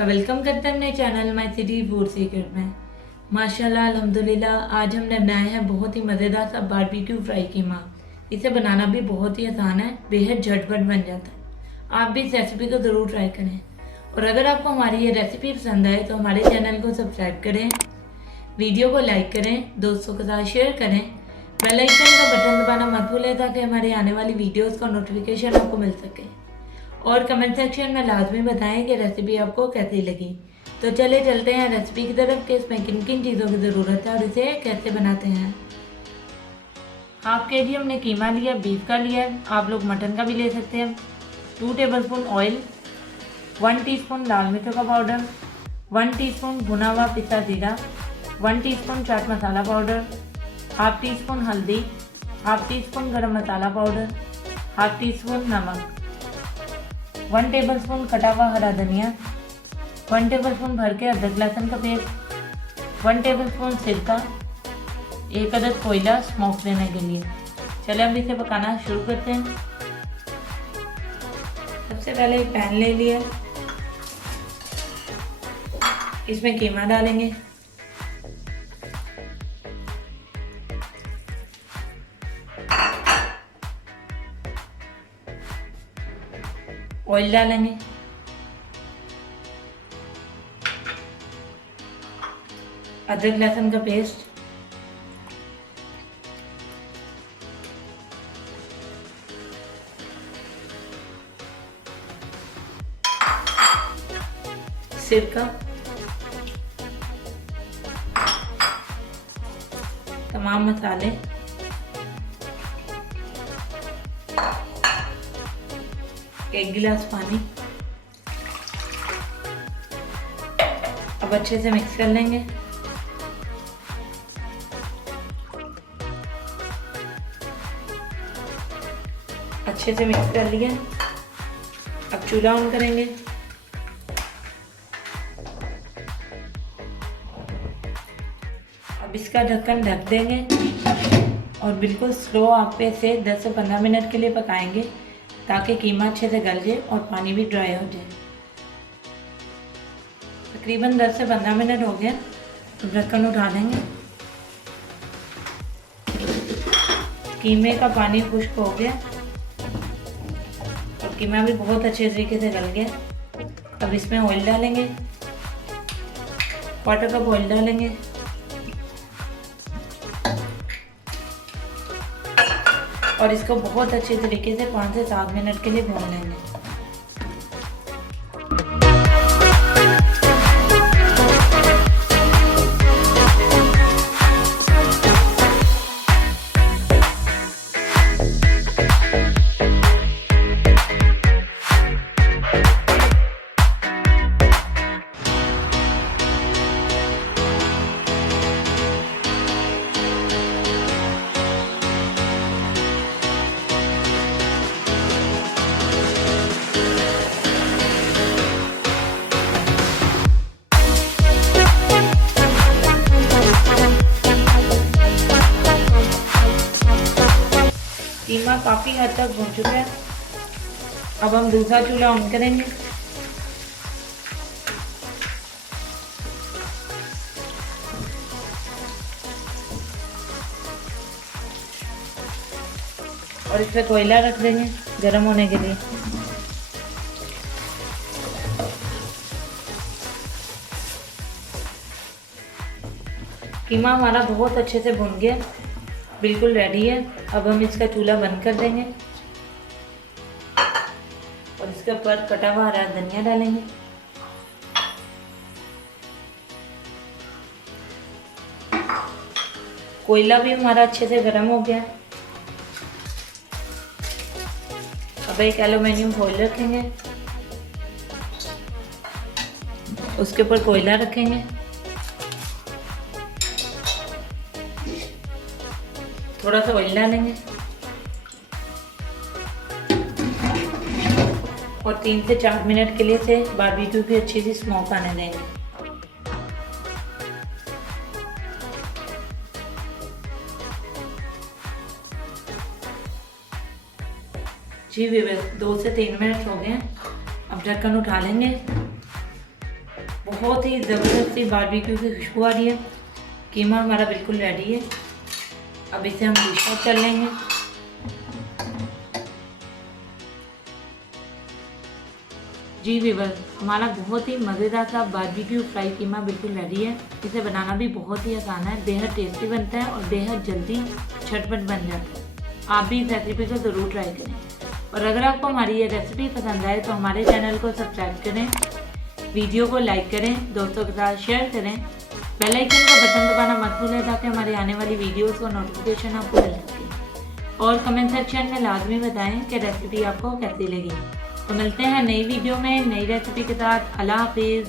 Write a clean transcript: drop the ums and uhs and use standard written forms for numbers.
आपका वेलकम करते हैं अपने channel my city food secret में। माशाल्लाह अल्हम्दुलिल्लाह आज हमने बनाया है बहुत ही मज़ेदार सा बारबेक्यू फ्राई कीमा। इसे बनाना भी बहुत ही आसान है, बेहद झटपट बन जाता है। आप भी इस रेसिपी को ज़रूर ट्राई करें और अगर आपको हमारी ये रेसिपी पसंद आए तो हमारे चैनल को सब्सक्राइब करें, वीडियो को लाइक करें, दोस्तों के साथ शेयर करें, बेल आइकन का बटन दबाना मत भूलें ताकि हमारे आने वाली वीडियोज़ का नोटिफिकेशन आपको मिल सके। और कमेंट सेक्शन में लाजमी बताएं कि रेसिपी आपको कैसी लगी। तो चले चलते हैं रेसिपी की तरफ कि इसमें किन किन चीज़ों की ज़रूरत है और इसे कैसे बनाते हैं। हाफ के जी हमने कीमा लिया, बीफ का लिया है, आप लोग मटन का भी ले सकते हैं। 2 टेबलस्पून ऑयल, 1 टीस्पून लाल मिर्चों का पाउडर, 1 टीस्पून भुना हुआ पिसा जीरा, 1 teaspoon chaat masala powder, half tea spoon हल्दी, हाफ टी स्पून गरम मसाला पाउडर, हाफ टी स्पून नमक, 1 टेबलस्पून कटा हुआ हरा धनिया, 1 टेबलस्पून भर के अदरक लहसुन का पेस्ट, 1 टेबलस्पून सिरका, 1 अदद कोयला स्मोक देने के लिए। चले अब इसे पकाना शुरू करते हैं। सबसे पहले एक पैन ले लिया, इसमें कीमा डालेंगे, ऑयल डालेंगे, अदरक लहसुन का पेस्ट, सिरका, तमाम मसाले, एक गिलास पानी। अब अच्छे से मिक्स कर लेंगे। अच्छे से मिक्स कर लिया। अब चूल्हा ऑन करेंगे। अब इसका ढक्कन ढक देंगे और बिल्कुल स्लो आंच पे से 10 से 15 मिनट के लिए पकाएंगे ताकि कीमा अच्छे से गल जाए और पानी भी ड्राई हो जाए। तकरीबन 10 से 15 मिनट हो गया, तो ढक्कन उठा देंगे। कीमे का पानी खुश्क हो गया और कीमा भी बहुत अच्छे तरीके से गल गया। अब इसमें ऑयल डालेंगे, 1/4 कप ऑयल डालेंगे, और इसको बहुत अच्छे तरीके से 5 से 7 मिनट के लिए भून लेंगे। कीमा काफ़ी हद तक भुन चुका है। अब हम दूसरा चूल्हा ऑन करेंगे। और इस पे कोयला रख देंगे गर्म होने के लिए। कीमा हमारा बहुत अच्छे से भुन गया, बिल्कुल रेडी है। अब हम इसका चूल्हा बंद कर देंगे और इसके ऊपर कटा हुआ हरा धनिया डालेंगे। कोयला भी हमारा अच्छे से गर्म हो गया। अब एक एल्युमिनियम फॉइल रखेंगे, उसके ऊपर कोयला रखेंगे, थोड़ा सा ऑयल डालेंगे और 3 से 4 मिनट के लिए से बारबेक्यू की अच्छी सी स्मोक आने देंगे। जी व्यूअर्स 2 से 3 मिनट हो गए हैं। अब ढक्कन उठा लेंगे बहुत ही ज़बरदस्त सी बारबेक्यू की खुशबू आ रही है। कीमा हमारा बिल्कुल रेडी है। अब इसे हम डिश आउट कर लेंगे। जी व्यूअर्स, हमारा बहुत ही मज़ेदार सा बारबेक्यू फ्राई कीमा बिल्कुल रेडी है। इसे बनाना भी बहुत ही आसान है, बेहद टेस्टी बनता है और बेहद जल्दी झटपट बन जाता है। आप भी इस रेसिपी को ज़रूर ट्राई करें। और अगर आपको हमारी ये रेसिपी पसंद आए तो हमारे चैनल को सब्सक्राइब करें, वीडियो को लाइक करें, दोस्तों के साथ शेयर करें, बेल आइकन का बटन दबाना मत भूलें ताकि हमारी आने वाली वीडियोस का नोटिफिकेशन आपको मिल सके। और कमेंट सेक्शन में लाजमी बताएं कि रेसिपी आपको कैसी लगी। तो मिलते हैं नई वीडियो में नई रेसिपी के साथ। अल्लाह हाफिज़।